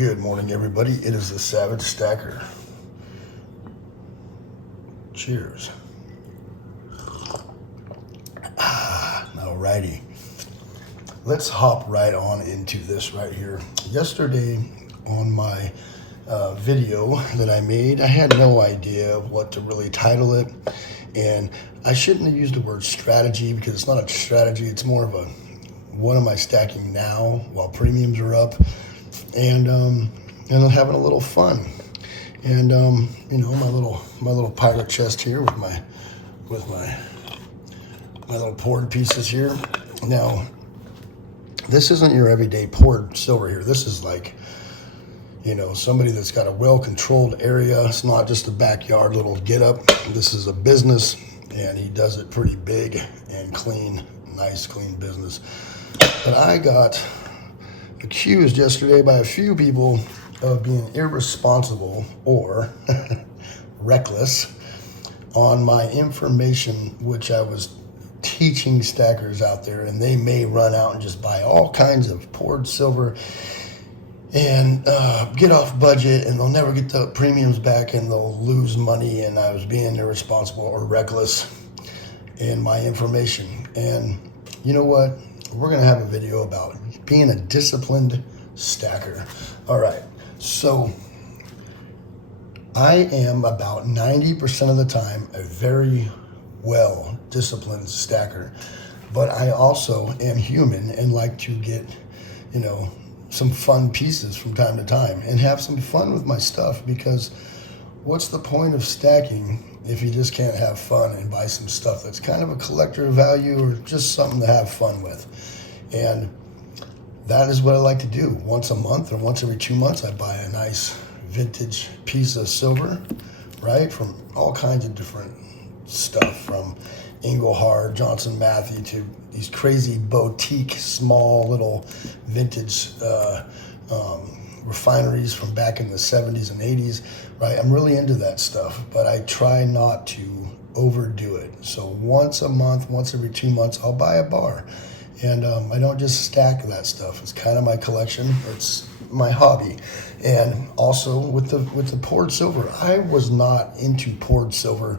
Good morning, everybody. It is the Savagestacker. Cheers. Alrighty. Let's hop right on into this right here. Yesterday on my video that I made, I had no idea of what to really title it. And I shouldn't have used the word strategy because it's not a strategy. It's more of a, what am I stacking now while premiums are up? And I'm having a little fun. And you know, my little pilot chest here with my little poured pieces here. Now, this isn't your everyday poured silver here. This is like, you know, somebody that's got a well-controlled area. It's not just a backyard little get up. This is a business, and he does it pretty big and clean, nice, clean business. But I got accused yesterday by a few people of being irresponsible or reckless on my information, which I was teaching stackers out there, and they may run out and just buy all kinds of poured silver and get off budget, and they'll never get the premiums back, and they'll lose money. And I was being irresponsible or reckless in my information. And you know what? We're going to have a video about being a disciplined stacker. All right. So I am about 90% of the time a very well disciplined stacker, but I also am human and like to get, you know, some fun pieces from time to time and have some fun with my stuff, because what's the point of stacking if you just can't have fun and buy some stuff that's kind of a collector value or just something to have fun with? And that is what I like to do. Once a month or once every 2 months, I buy a nice vintage piece of silver, right? From all kinds of different stuff, from Engelhard, Johnson Matthey, to these crazy boutique, small little vintage refineries from back in the 70s and 80s, right? I'm really into that stuff, but I try not to overdo it. So once a month, once every 2 months, I'll buy a bar. And I don't just stack that stuff. It's kind of my collection. It's my hobby. And also with the poured silver, I was not into poured silver.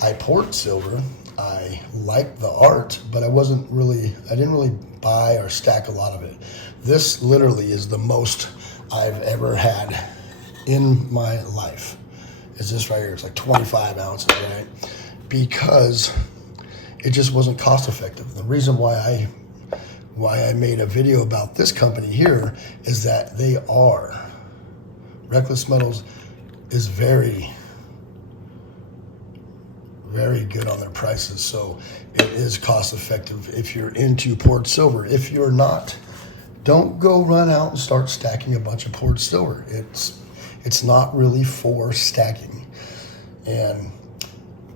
I poured silver. I liked the art, but I didn't really buy or stack a lot of it. This literally is the most I've ever had in my life. It's this right here. It's like 25 ounces, right? Because it just wasn't cost effective. The reason why I made a video about this company here is that they are, Reckless Metals is very, very good on their prices. So it is cost effective if you're into poured silver. If you're not, don't go run out and start stacking a bunch of poured silver. It's not really for stacking. And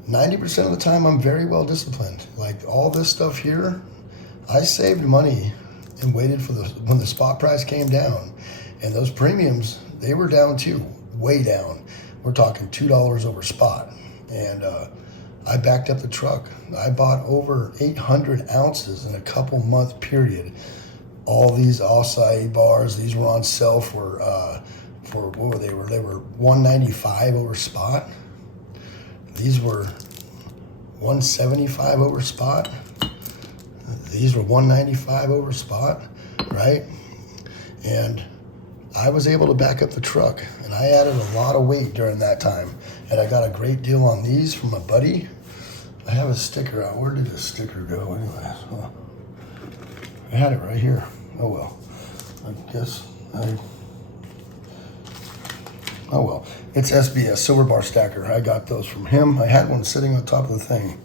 90% of the time, I'm very well disciplined. Like all this stuff here, I saved money and waited for when the spot price came down. And those premiums, they were down too, way down. We're talking $2 over spot. And I backed up the truck. I bought over 800 ounces in a couple month period. All these acai bars, these were on sale for what were they? They were $195 over spot. These were $175 over spot. These were $195 over spot, right? And I was able to back up the truck, and I added a lot of weight during that time. And I got a great deal on these from a buddy. I have a sticker out. Where did the sticker go? Anyways, well, I had it right here. Oh well. Oh well. It's SBS, Silver Bar Stacker. I got those from him. I had one sitting on top of the thing.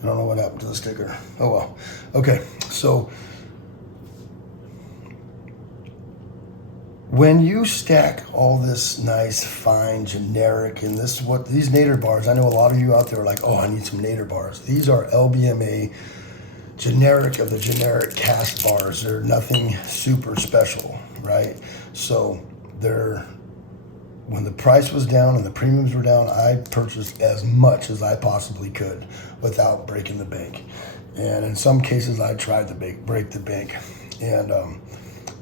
I don't know what happened to the sticker. Oh well. Okay, so when you stack all this nice, fine, generic, and this is what these Nader bars, I know a lot of you out there are like, oh, I need some Nader bars. These are LBMA generic of the generic cast bars. They're nothing super special, right? So when the price was down and the premiums were down, I purchased as much as I possibly could without breaking the bank. And in some cases, I tried to break the bank. And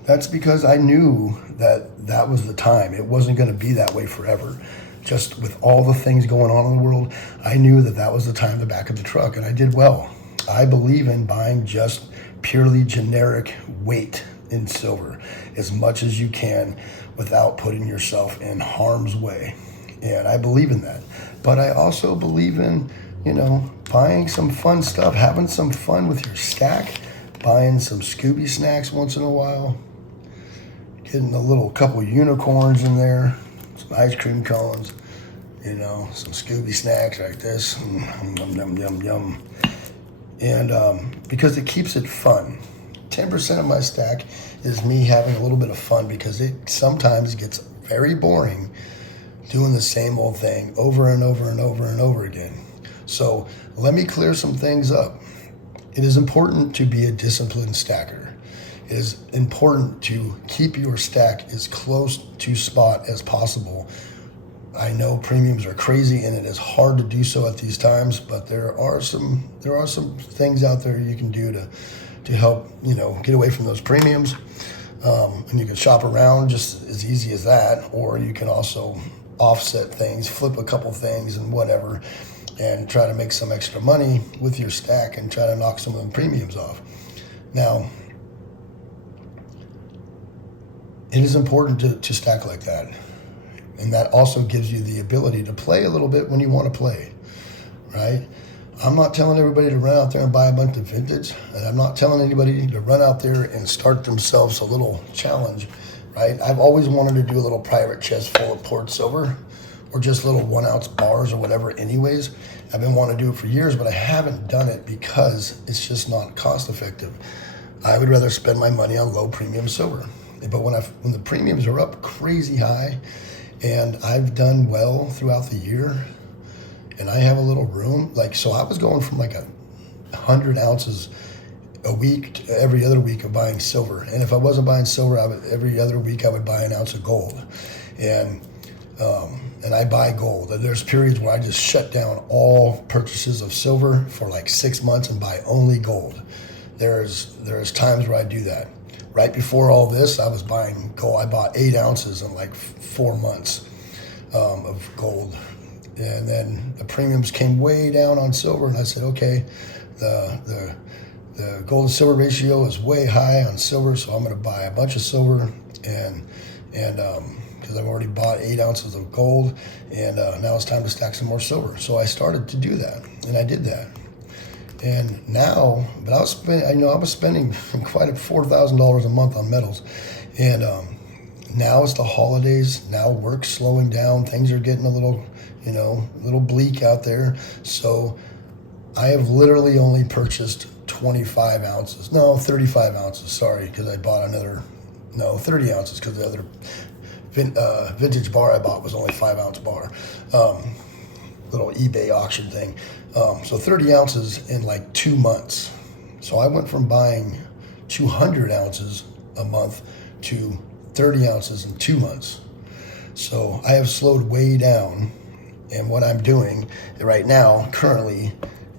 That's because I knew that that was the time. It wasn't going to be that way forever. Just with all the things going on in the world, I knew that that was the time to back up the truck, and I did well. I believe in buying just purely generic weight in silver as much as you can without putting yourself in harm's way. And I believe in that. But I also believe in, buying some fun stuff, having some fun with your stack, buying some Scooby snacks once in a while, getting a little couple unicorns in there, some ice cream cones, some Scooby snacks like this, yum, yum, yum, yum. And because it keeps it fun. 10% of my stack is me having a little bit of fun because it sometimes gets very boring doing the same old thing over and over and over and over again. So let me clear some things up. It is important to be a disciplined stacker. It is important to keep your stack as close to spot as possible. I know premiums are crazy and it is hard to do so at these times, but there are some things out there you can do to help get away from those premiums. And you can shop around just as easy as that, or you can also offset things, flip a couple things and whatever, and try to make some extra money with your stack and try to knock some of the premiums off. Now, it is important to stack like that. And that also gives you the ability to play a little bit when you want to play, right? I'm not telling everybody to run out there and buy a bunch of vintage, and I'm not telling anybody to run out there and start themselves a little challenge, right? I've always wanted to do a little private chest full of poured silver or just little 1 ounce bars or whatever anyways. I've been wanting to do it for years, but I haven't done it because it's just not cost effective. I would rather spend my money on low premium silver. But when the premiums are up crazy high and I've done well throughout the year and I have a little room, so I was going from 100 ounces a week to every other week of buying silver. And if I wasn't buying silver, every other week I would buy an ounce of gold. And I buy gold. And there's periods where I just shut down all purchases of silver for 6 months and buy only gold. There's times where I do that. Right before all this, I was buying gold. I bought 8 ounces in 4 months of gold. And then the premiums came way down on silver, and I said, okay, the gold to silver ratio is way high on silver, so I'm going to buy a bunch of silver, and because I've already bought 8 ounces of gold, and now it's time to stack some more silver. So I started to do that, and I did that. And now, but I was spending quite $4,000 a month on metals, and now it's the holidays. Now work's slowing down. Things are getting a little bleak out there. So I have literally only purchased 25 ounces. No, 35 ounces. Sorry, because I bought 30 ounces because the other vintage bar I bought was only 5 ounce bar. Little eBay auction thing. So 30 ounces in 2 months. So I went from buying 200 ounces a month to 30 ounces in 2 months. So I have slowed way down. And what I'm doing right now, currently,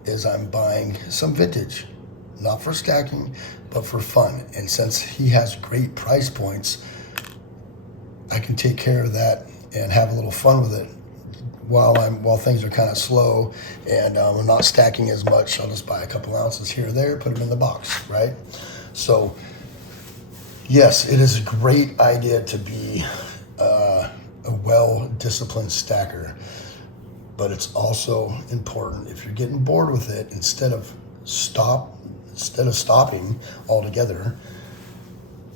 is I'm buying some vintage. Not for stacking, but for fun. And since he has great price points, I can take care of that and have a little fun with it while things are kind of slow and I'm not stacking as much. I'll just buy a couple ounces here or there, put them in the box, right? So yes, it is a great idea to be a well-disciplined stacker, but it's also important if you're getting bored with it, instead of stopping altogether,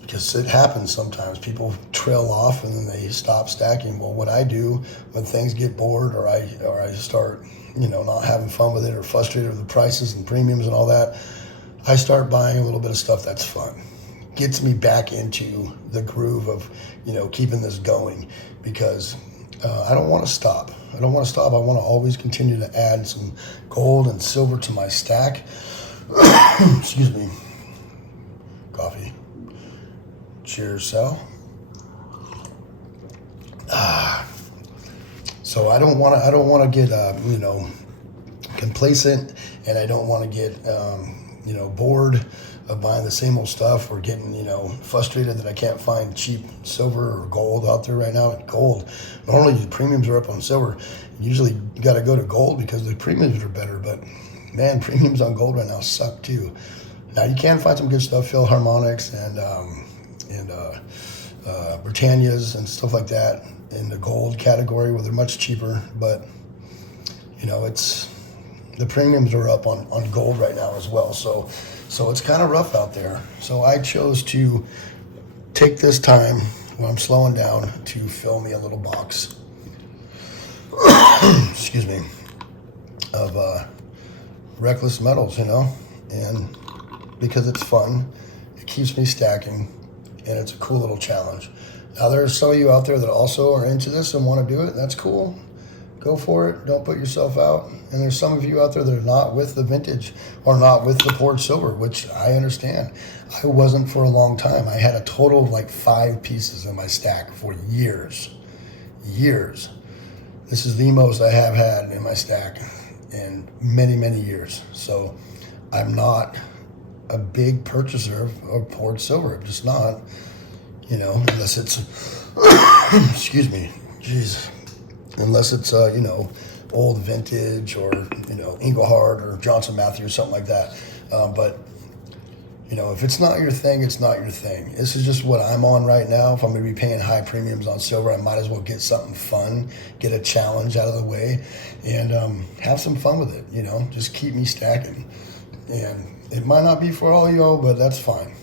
because it happens sometimes. People trail off and then they stop stacking. Well, what I do when things get bored or I start, not having fun with it or frustrated with the prices and premiums and all that, I start buying a little bit of stuff that's fun. Gets me back into the groove of, keeping this going, because I don't want to stop. I don't want to stop. I want to always continue to add some gold and silver to my stack. Excuse me. Coffee. Cheers, Sal. So I don't want to get complacent, and I don't want to get you know, bored of buying the same old stuff, or getting, you know, frustrated that I can't find cheap silver or gold out there right now. Gold, normally the premiums are up on silver. Usually you got to go to gold because the premiums are better, but man, premiums on gold right now suck too. Now you can find some good stuff, Philharmonics and Britannias and stuff like that in the gold category where they're much cheaper, but you know, the premiums are up on gold right now as well. So it's kind of rough out there. So I chose to take this time when I'm slowing down to fill me a little box, excuse me, of reckless metals, you know, and because it's fun, it keeps me stacking, and it's a cool little challenge. Now there's some of you out there that also are into this and want to do it. That's cool. Go for it. Don't put yourself out. And there's some of you out there that are not with the vintage or not with the poured silver, which I understand. I wasn't for a long time. I had a total of like 5 pieces in my stack for years. Years. This is the most I have had in my stack in many, many years. So I'm not a big purchaser of poured silver. I'm just not, you know, unless it's, excuse me, jeez. Unless it's, you know, old vintage or, you know, Engelhard or Johnson Matthey or something like that. But, you know, if it's not your thing, it's not your thing. This is just what I'm on right now. If I'm going to be paying high premiums on silver, I might as well get something fun, get a challenge out of the way, and have some fun with it, you know, just keep me stacking. And it might not be for all y'all, but that's fine.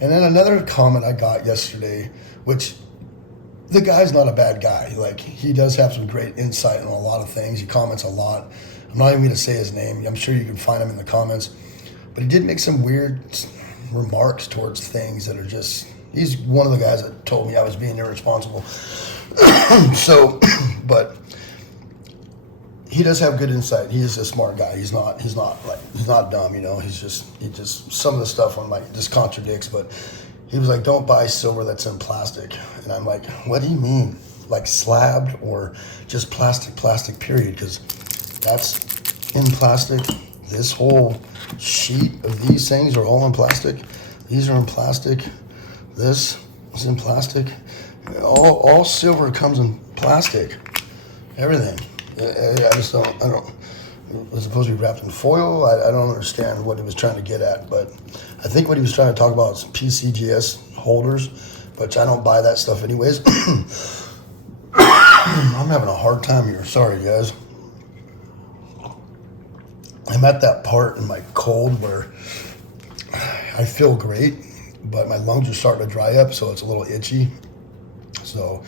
And then another comment I got yesterday, which the guy's not a bad guy. Like, he does have some great insight on a lot of things. He comments a lot. I'm not even going to say his name. I'm sure you can find him in the comments. But he did make some weird remarks towards things that are just, he's one of the guys that told me I was being irresponsible. So, but he does have good insight. He is a smart guy. He's not dumb, you know. He just, some of the stuff on like just contradicts, but he was like, don't buy silver that's in plastic. And I'm like, what do you mean? Like slabbed or just plastic period? Because that's in plastic. This whole sheet of these things are all in plastic. These are in plastic. This is in plastic. All silver comes in plastic. Everything. I don't, it was supposed to be wrapped in foil. I don't understand what he was trying to get at, but I think what he was trying to talk about is PCGS holders, which I don't buy that stuff anyways. I'm having a hard time here. Sorry, guys. I'm at that part in my cold where I feel great, but my lungs are starting to dry up, so it's a little itchy. So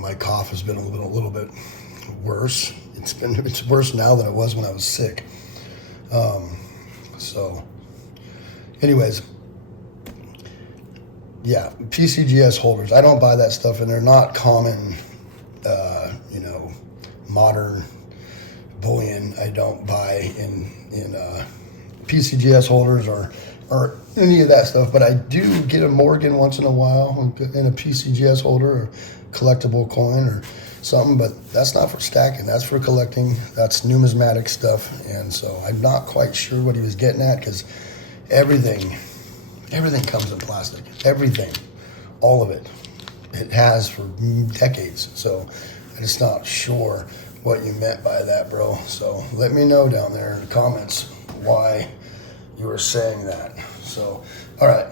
my cough has been a little bit worse. It's worse now than it was when I was sick. So anyways, yeah, PCGS holders. I don't buy that stuff, and they're not common, you know, modern bullion. I don't buy in PCGS holders or any of that stuff, but I do get a Morgan once in a while in a PCGS holder or collectible coin or something, but that's not for stacking. That's for collecting. That's numismatic stuff. And so I'm not quite sure what he was getting at, because everything comes in plastic. Everything, all of it. It has for decades. So I'm just not sure what you meant by that, bro. So let me know down there in the comments why you were saying that. So, all right.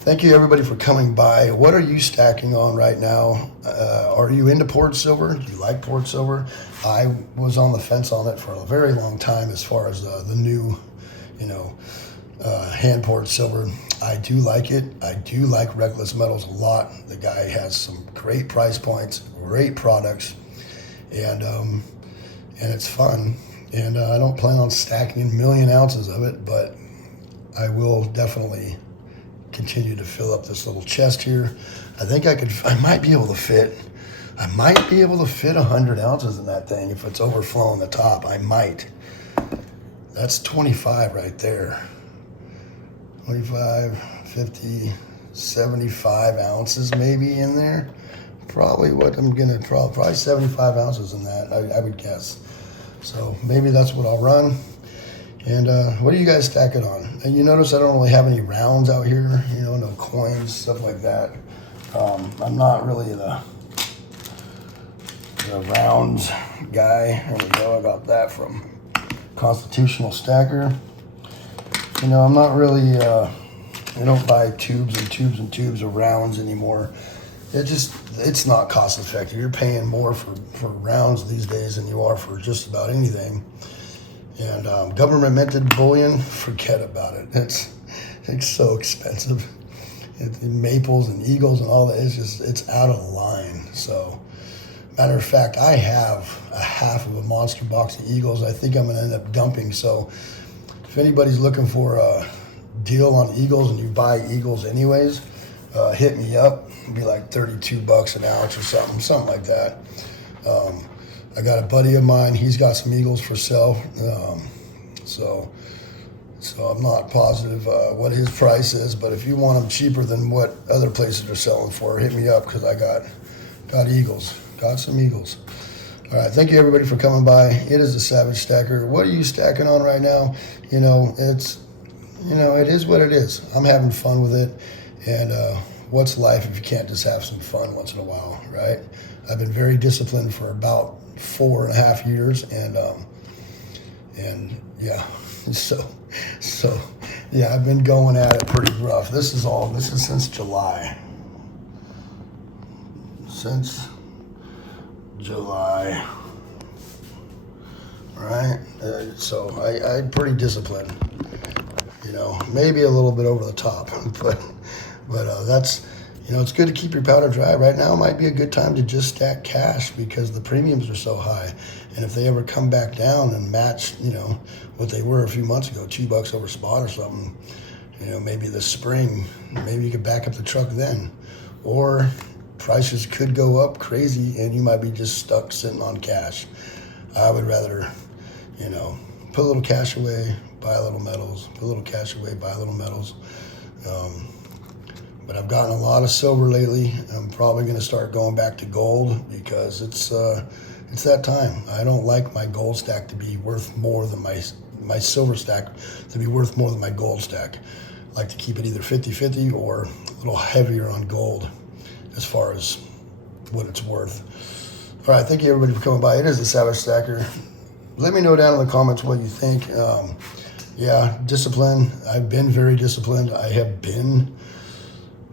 Thank you, everybody, for coming by. What are you stacking on right now? Are you into poured silver? Do you like poured silver? I was on the fence on it for a very long time as far as the new, you know, hand poured silver. I do like it. I do like Reckless Metals a lot. The guy has some great price points, great products, and it's fun. And I don't plan on stacking a million ounces of it, but I will definitely continue to fill up this little chest here. I think I might be able to fit 100 ounces in that thing if it's overflowing the top. I might. That's 25 right there. 25, 50, 75 ounces maybe in there. Probably what I'm gonna, probably 75 ounces in that, I would guess. So maybe that's what I'll run. And what are you guys stacking on? And you notice I don't really have any rounds out here, you know, no coins, stuff like that. I'm not really the rounds guy. There we go, I got that from Constitutional Stacker. You know, I'm not really, I don't buy tubes and tubes and tubes of rounds anymore. It's not cost effective. You're paying more for rounds these days than you are for just about anything. And government minted bullion, forget about it. It's so expensive. Maples and eagles and all that, it's out of line. So, matter of fact, I have a half of a monster box of eagles. I think I'm going to end up dumping. So, if anybody's looking for a deal on eagles and you buy eagles anyways, hit me up. It'd be like 32 bucks an ounce or something like that. I got a buddy of mine, he's got some eagles for sale. So I'm not positive what his price is, but if you want them cheaper than what other places are selling for, hit me up, because I got eagles, got some eagles. All right, thank you everybody for coming by. It is the Savagestacker. What are you stacking on right now? You know, it is what it is. I'm having fun with it, and what's life if you can't just have some fun once in a while, right? I've been very disciplined for about 4.5 years, and yeah, so yeah, I've been going at it pretty rough. This is since July. Since July, right? So I'm pretty disciplined. You know, maybe a little bit over the top, but that's, you know, it's good to keep your powder dry. Right now might be a good time to just stack cash because the premiums are so high. And if they ever come back down and match, you know, what they were a few months ago, $2 over spot or something, you know, maybe this spring, maybe you could back up the truck then. Or prices could go up crazy and you might be just stuck sitting on cash. I would rather, you know, put a little cash away, buy a little metals, put a little cash away, buy a little metals. But I've gotten a lot of silver lately. I'm probably going to start going back to gold because it's that time. I don't like my gold stack to be worth more than my silver stack to be worth more than my gold stack. I like to keep it either 50-50 or a little heavier on gold as far as what it's worth. All right, thank you everybody for coming by. It is the Savagestacker. Let me know down in the comments what you think. Yeah, discipline. I've been very disciplined. I have been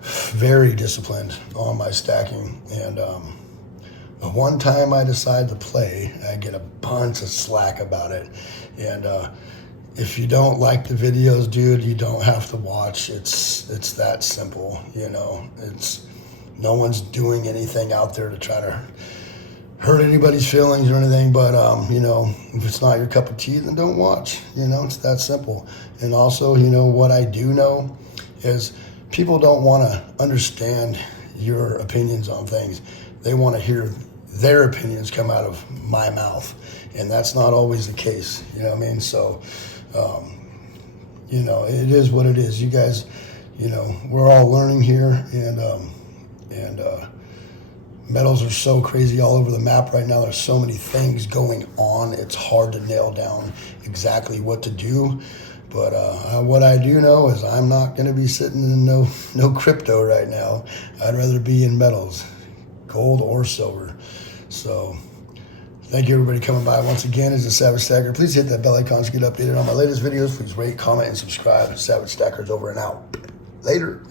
very disciplined on my stacking, and the one time I decide to play, I get a bunch of slack about it. And if you don't like the videos, dude, you don't have to watch. It's that simple, you know. It's no one's doing anything out there to try to hurt anybody's feelings or anything, but you know, if it's not your cup of tea, then don't watch. You know, it's that simple. And also, you know, what I do know is people don't want to understand your opinions on things. They want to hear their opinions come out of my mouth, and that's not always the case. You know what I mean? So, you know, it is what it is. You guys, you know, we're all learning here, and metals are so crazy all over the map right now. There's so many things going on. It's hard to nail down exactly what to do. But what I do know is I'm not going to be sitting in no crypto right now. I'd rather be in metals, gold or silver. So thank you everybody coming by. Once again, it's the Savagestacker. Please hit that bell icon to get updated on my latest videos. Please rate, comment, and subscribe. Savagestacker's over and out. Later.